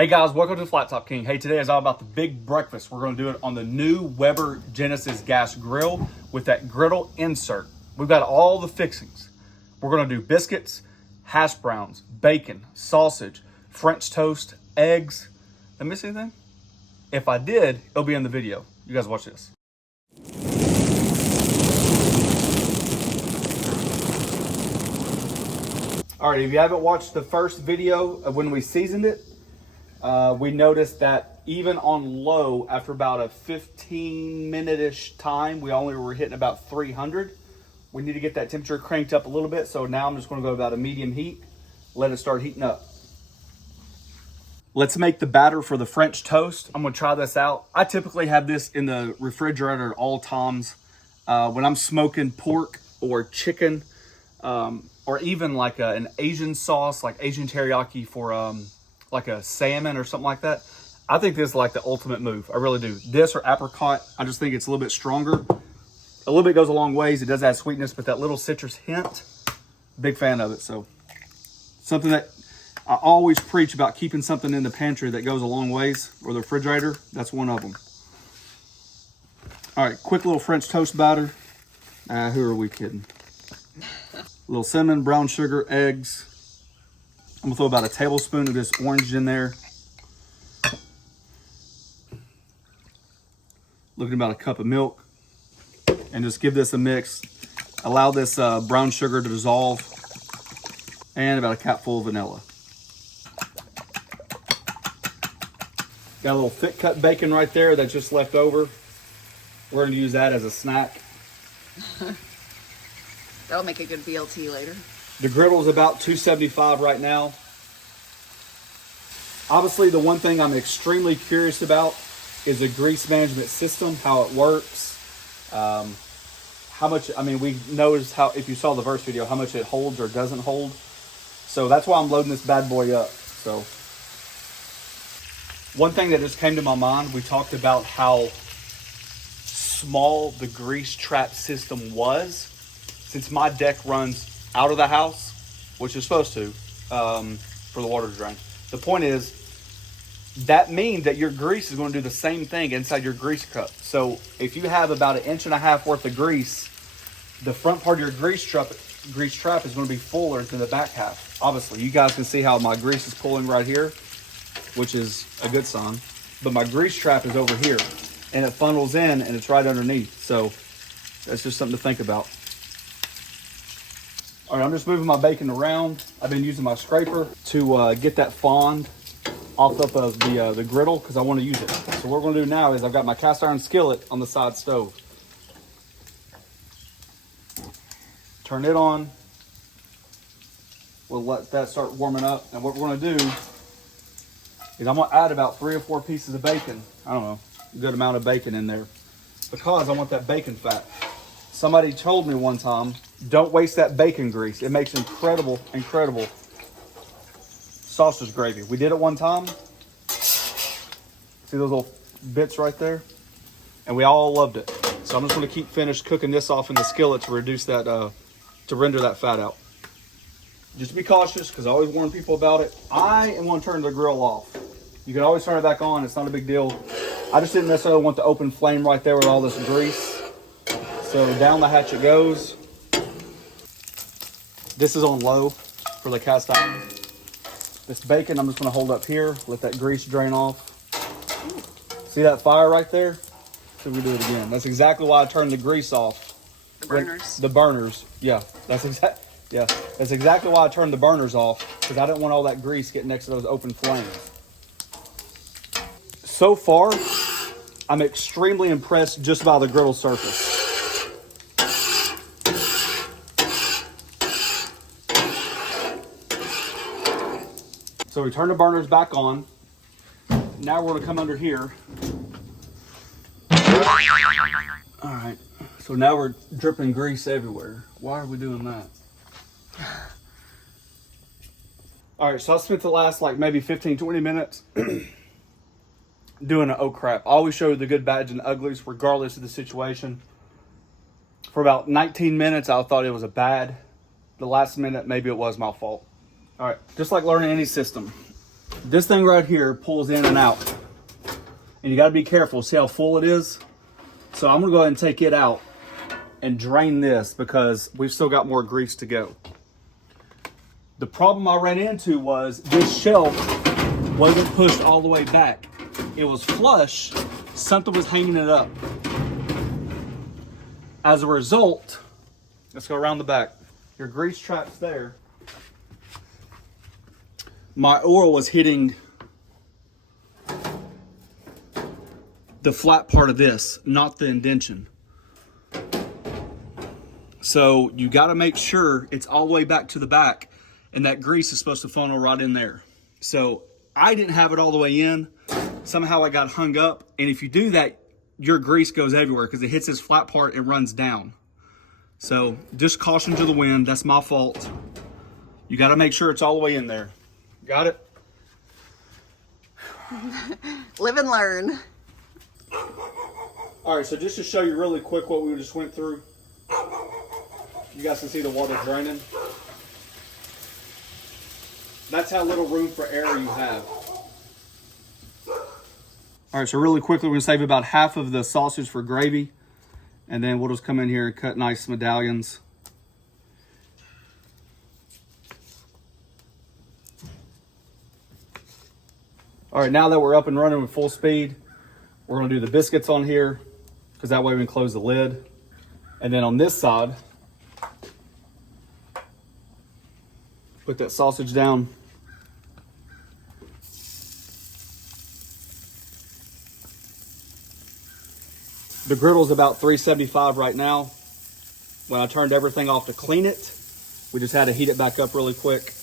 Hey guys, welcome to the Flat Top King. Hey, today is all about the big breakfast. We're going to do it on the new Weber Genesis gas grill with that griddle insert. We've got all the fixings. We're going to do biscuits, hash browns, bacon, sausage, French toast, eggs. Did I miss anything? If I did, it'll be in the video. You guys watch this. All right, if you haven't watched the first video of when we seasoned it, we noticed that even on low, after about a 15-minute-ish time, we only were hitting about 300. We need to get that temperature cranked up a little bit. So now I'm just going to go about a medium heat, let it start heating up. Let's make the batter for the French toast. I'm going to try this out. I typically have this in the refrigerator at all times. When I'm smoking pork or chicken, or even like an Asian sauce, like Asian teriyaki for like a salmon or something like that. I think this is like the ultimate move. I really do. This or apricot, I just think it's a little bit stronger. A little bit goes a long ways. It does add sweetness, but that little citrus hint, big fan of it. So something that I always preach about, keeping something in the pantry that goes a long ways, or the refrigerator, that's one of them. All right, quick little French toast batter. Who are we kidding? A little cinnamon, brown sugar, eggs. I'm gonna throw about a tablespoon of this orange in there. Looking about a cup of milk. And just give this a mix. Allow this brown sugar to dissolve. And about a capful of vanilla. Got a little thick cut bacon right there that's just left over. We're gonna use that as a snack. That'll make a good BLT later. The griddle is about 275 right now. Obviously, the one thing I'm extremely curious about is the grease management system, how it works. How much, I mean, we noticed how, if you saw the first video, how much it holds or doesn't hold. So that's why I'm loading this bad boy up. So one thing that just came to my mind, we talked about how small the grease trap system was. Since my deck runs out of the house, which is supposed to, for the water to drain. The point is, that means that your grease is going to do the same thing inside your grease cup. So if you have about 1.5 inches worth of grease, the front part of your grease trap is going to be fuller than the back half. Obviously, you guys can see how my grease is pulling right here, which is a good sign. But my grease trap is over here, and it funnels in, and it's right underneath. So that's just something to think about. All right, I'm just moving my bacon around. I've been using my scraper to get that fond off of the griddle because I want to use it. So what we're going to do now is I've got my cast iron skillet on the side stove. Turn it on. We'll let that start warming up. And what we're going to do is I'm going to add about 3 or 4 pieces of bacon. I don't know, a good amount of bacon in there because I want that bacon fat. Somebody told me one time, don't waste that bacon grease. It makes incredible sausage gravy. We did it one time. See those little bits right there? And we all loved it. So I'm just going to keep cooking this off in the skillet to reduce that, to render that fat out. Just be cautious because I always warn people about it. I am going to turn the grill off. You can always turn it back on. It's not a big deal. I just didn't necessarily want the open flame right there with all this grease. So down the hatch it goes. This is on low for the cast iron. This bacon I'm just going to hold up here, let that grease drain off. See that fire right there? So we do it again. That's exactly why I turned the grease off. The burners. The burners, yeah. That's exactly why I turned the burners off, because I didn't want all that grease getting next to those open flames. So far, I'm extremely impressed just by the griddle surface. So we turn the burners back on. Now we're going to come under here. All right. So now we're dripping grease everywhere. Why are we doing that? All right. So I spent the last like maybe 15, 20 minutes doing an oh crap. I always show you the good, bad, and uglies regardless of the situation. For about 19 minutes, I thought it was a bad. The last minute, maybe it was my fault. All right, just like learning any system, This thing right here pulls in and out. And you gotta be careful, see how full it is? So I'm gonna go ahead and take it out and drain this because we've still got more grease to go. The problem I ran into was this shelf wasn't pushed all the way back. It was flush, something was hanging it up. As a result, let's go around the back. Your grease trap's there. My oil was hitting the flat part of this, not the indention. So you gotta make sure it's all the way back to the back and that grease is supposed to funnel right in there. So I didn't have it all the way in. Somehow I got hung up. And if you do that, your grease goes everywhere because it hits this flat part and runs down. So just caution to the wind, that's my fault. You gotta make sure it's all the way in there. Got it? Live and learn. All right, so just to show you really quick what we just went through. You guys can see the water draining. That's how little room for error you have. All right, so really quickly, we're gonna save about half of the sausage for gravy. And then we'll just come in here and cut nice medallions. All right, now that we're up and running with full speed, we're gonna do the biscuits on here because that way we can close the lid. And then on this side, put that sausage down. The griddle's about 375 right now. When I turned everything off to clean it, we just had to heat it back up really quick.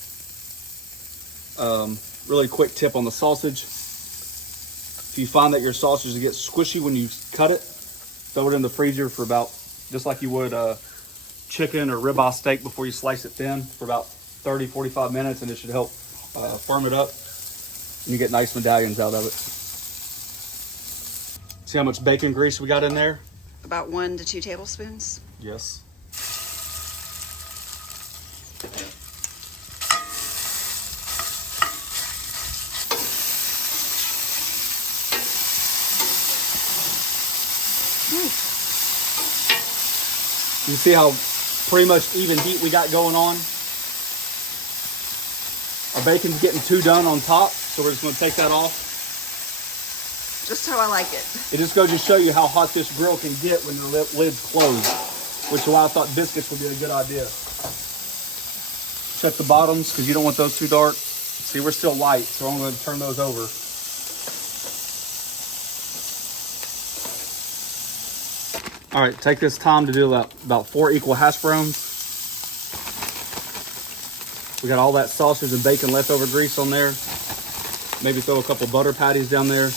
Really quick tip on the sausage. If you find that your sausage gets squishy when you cut it, throw it in the freezer for about, just like you would chicken or ribeye steak before you slice it thin, for about 30, 45 minutes, and it should help firm it up. And you get nice medallions out of it. See how much bacon grease we got in there? About 1 to 2 tablespoons. Yes. You see how pretty much even heat we got going on? Our bacon's getting too done on top, so we're just gonna take that off. Just how I like it. It just goes to show you how hot this grill can get when the lid's closed, which is why I thought biscuits would be a good idea. Check the bottoms, because you don't want those too dark. See, we're still light, so I'm going to turn those over. All right, take this time to do about 4 equal hash browns. We got all that sausage and bacon leftover grease on there. Maybe throw a couple butter patties down there.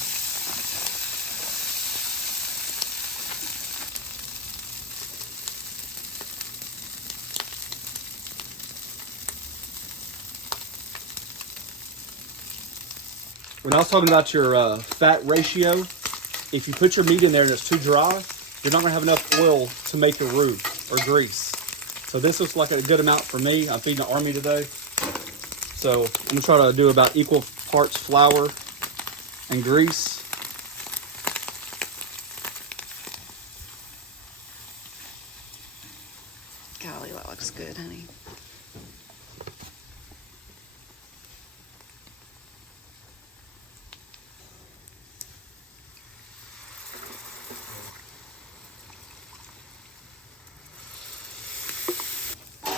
When I was talking about your fat ratio, if you put your meat in there and it's too dry, you're not gonna have enough oil to make a roux or grease. So this looks like a good amount for me. I'm feeding the army today. So I'm gonna try to do about equal parts flour and grease. Golly, that looks good, honey.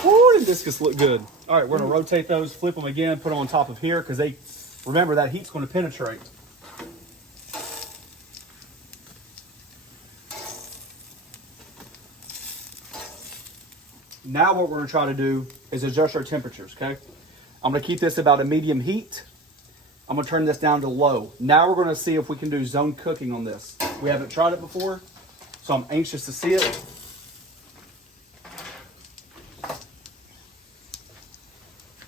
Ooh, the biscuits look good. All right, we're gonna rotate those, flip them again, put them on top of here, because remember that heat's gonna penetrate. Now what we're gonna try to do is adjust our temperatures, okay? I'm gonna keep this about a medium heat. I'm gonna turn this down to low. Now we're gonna see if we can do zone cooking on this. We haven't tried it before, so I'm anxious to see it.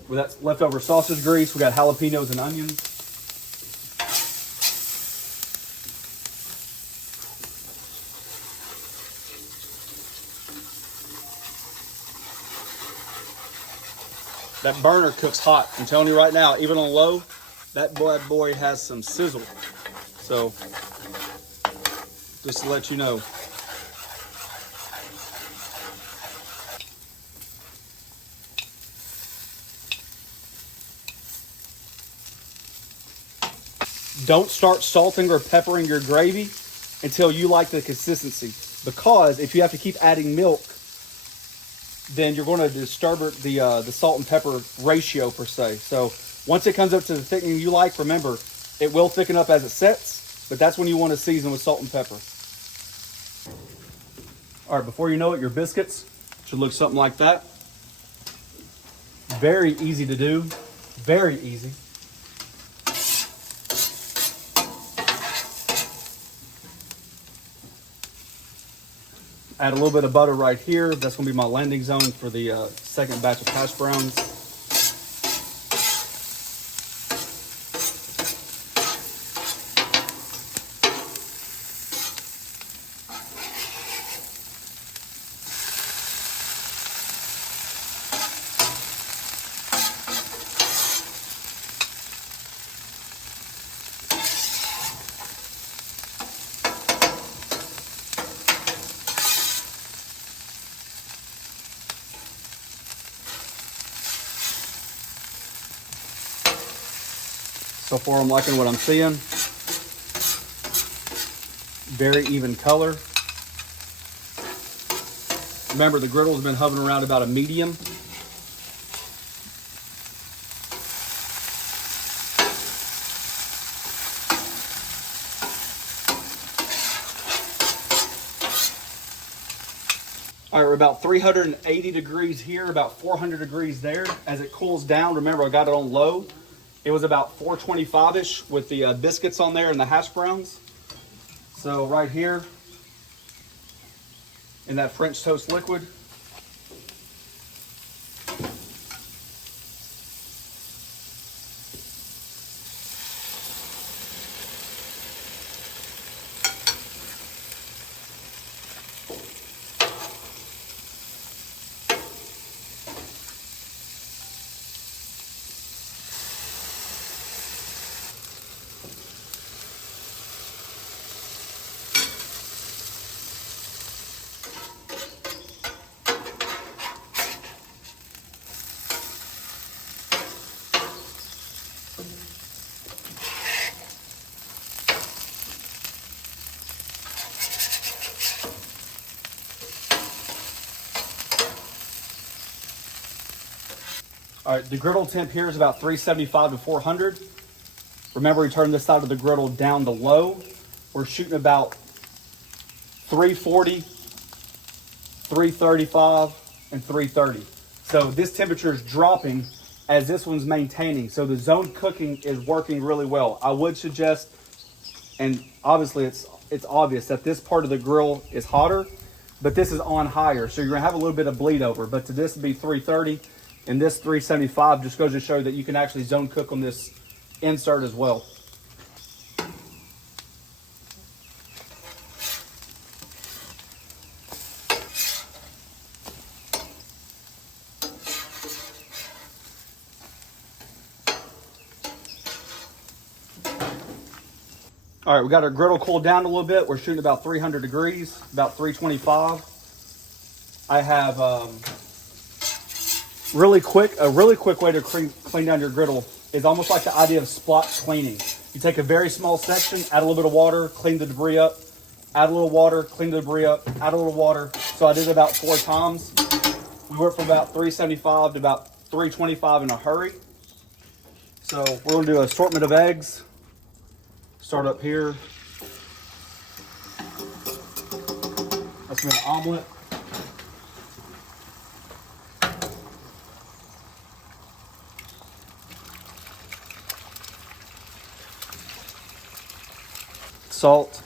With that leftover sausage grease, we got jalapenos and onions. That burner cooks hot. I'm telling you right now, even on low, that bad boy has some sizzle. So just to let you know. Don't start salting or peppering your gravy until you like the consistency. Because if you have to keep adding milk, then you're going to disturb the salt and pepper ratio per se. So once it comes up to the thickening you like, remember, it will thicken up as it sets, but that's when you want to season with salt and pepper. All right, before you know it, your biscuits should look something like that. Very easy to do, very easy. Add a little bit of butter right here. That's going to be my landing zone for the second batch of hash browns. So far, I'm liking what I'm seeing. Very even color. Remember, the griddle has been hovering around about a medium. All right, we're about 380 degrees here, about 400 degrees there. As it cools down, remember I got it on low. It was about 425-ish with the biscuits on there and the hash browns. So right here, in that French toast liquid, all right, the griddle temp here is about 375 to 400. Remember, we turned this side of the griddle down to low. We're shooting about 340, 335, and 330. So this temperature is dropping as this one's maintaining. So the zone cooking is working really well. I would suggest, and obviously it's obvious that this part of the grill is hotter, but this is on higher. So you're gonna have a little bit of bleed over, but to this be 330 and this 375 just goes to show that you can actually zone cook on this insert as well. All right, we got our griddle cooled down a little bit. We're shooting about 300 degrees, about 325. I have a really quick way to clean down your griddle is almost like the idea of spot cleaning. You take a very small section, add a little bit of water, clean the debris up, add a little water, clean the debris up, add a little water. So I did it about 4 times. We went from about 375 to about 325 in a hurry. So we're gonna do an assortment of eggs. Start up here. That's gonna be an omelet. Salt.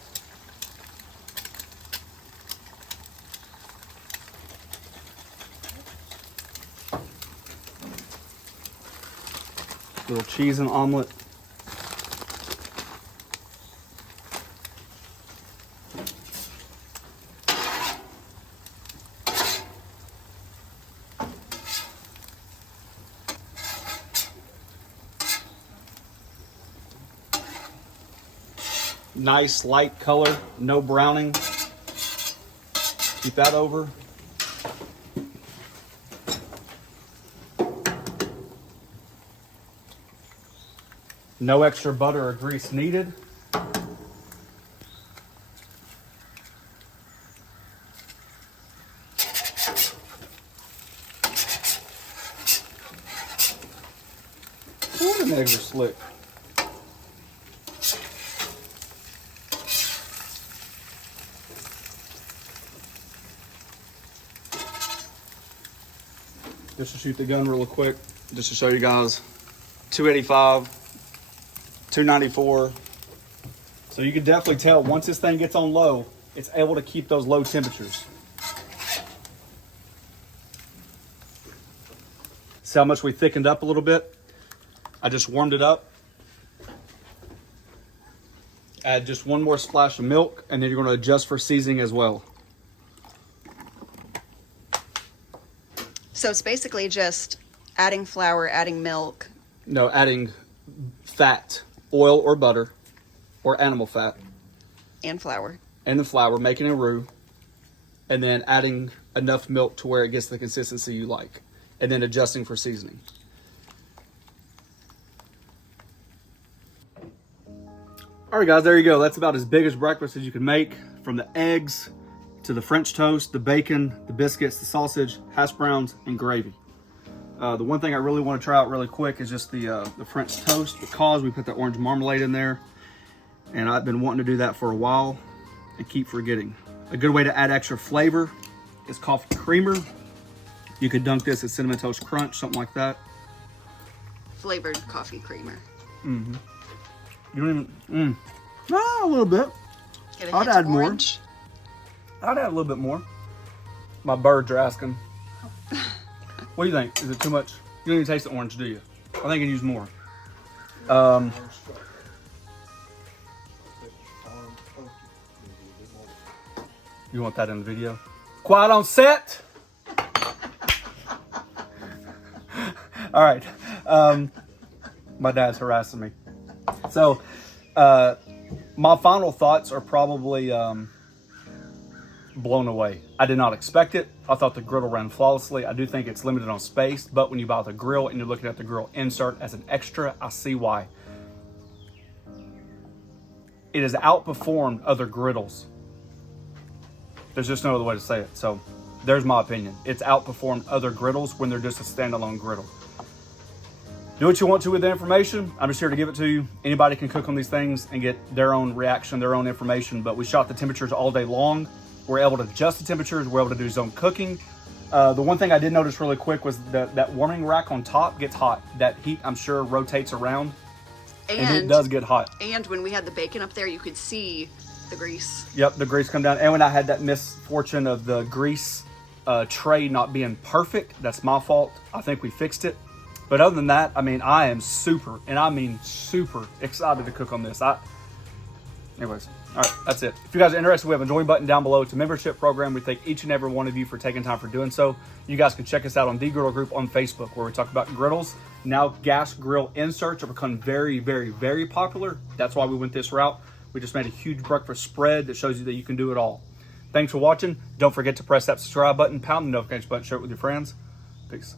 Little cheese and omelet. Nice light color, no browning. Keep that over. No extra butter or grease needed. Ooh, the eggs are slick. Just to shoot the gun real quick, just to show you guys, 285, 294. So you can definitely tell once this thing gets on low, it's able to keep those low temperatures. See how much we thickened up a little bit? I just warmed it up. Add just one more splash of milk, and then you're going to adjust for seasoning as well. So it's basically just adding flour, adding milk. No, adding fat, oil or butter, or animal fat. And flour. And the flour, making a roux. And then adding enough milk to where it gets the consistency you like. And then adjusting for seasoning. All right, guys, there you go. That's about as big as breakfast as you can make. From the eggs to the French toast, the bacon, the biscuits, the sausage, hash browns, and gravy. The one thing I really want to try out really quick is just the French toast, because we put the orange marmalade in there. And I've been wanting to do that for a while and keep forgetting. A good way to add extra flavor is coffee creamer. You could dunk this at Cinnamon Toast Crunch, something like that. Flavored coffee creamer. Mm-hmm. You don't even, a little bit. I'd add more. I'd add a little bit more. My birds are asking. What do you think? Is it too much? You don't even taste the orange, do you? I think I can use more. You want that in the video? Quiet on set. All right. My dad's harassing me. So, my final thoughts are probably blown away. I did not expect it. I thought the griddle ran flawlessly. I do think it's limited on space, but when you buy the grill and you're looking at the grill insert as an extra, I see why. It has outperformed other griddles. There's just no other way to say it. So, there's my opinion. It's outperformed other griddles when they're just a standalone griddle. Do what you want to with the information. I'm just here to give it to you. Anybody can cook on these things and get their own reaction, their own information, but we shot the temperatures all day long. We're able to adjust the temperatures. We're able to do zone cooking. The one thing I did notice really quick was that warming rack on top gets hot. That heat, I'm sure, rotates around, and it does get hot. And when we had the bacon up there, you could see the grease. Yep, the grease come down. And when I had that misfortune of the grease tray not being perfect, that's my fault. I think we fixed it. But other than that, I mean, I am super, and I mean super excited to cook on this. Anyways, all right, that's it. If you guys are interested, we have a join button down below. It's a membership program. We thank each and every one of you for taking time for doing so. You guys can check us out on The Griddle Group on Facebook, where we talk about griddles. Now gas grill inserts are becoming very, very, very popular. That's why we went this route. We just made a huge breakfast spread that shows you that you can do it all. Thanks for watching. Don't forget to press that subscribe button, pound the notification button, share it with your friends. Peace.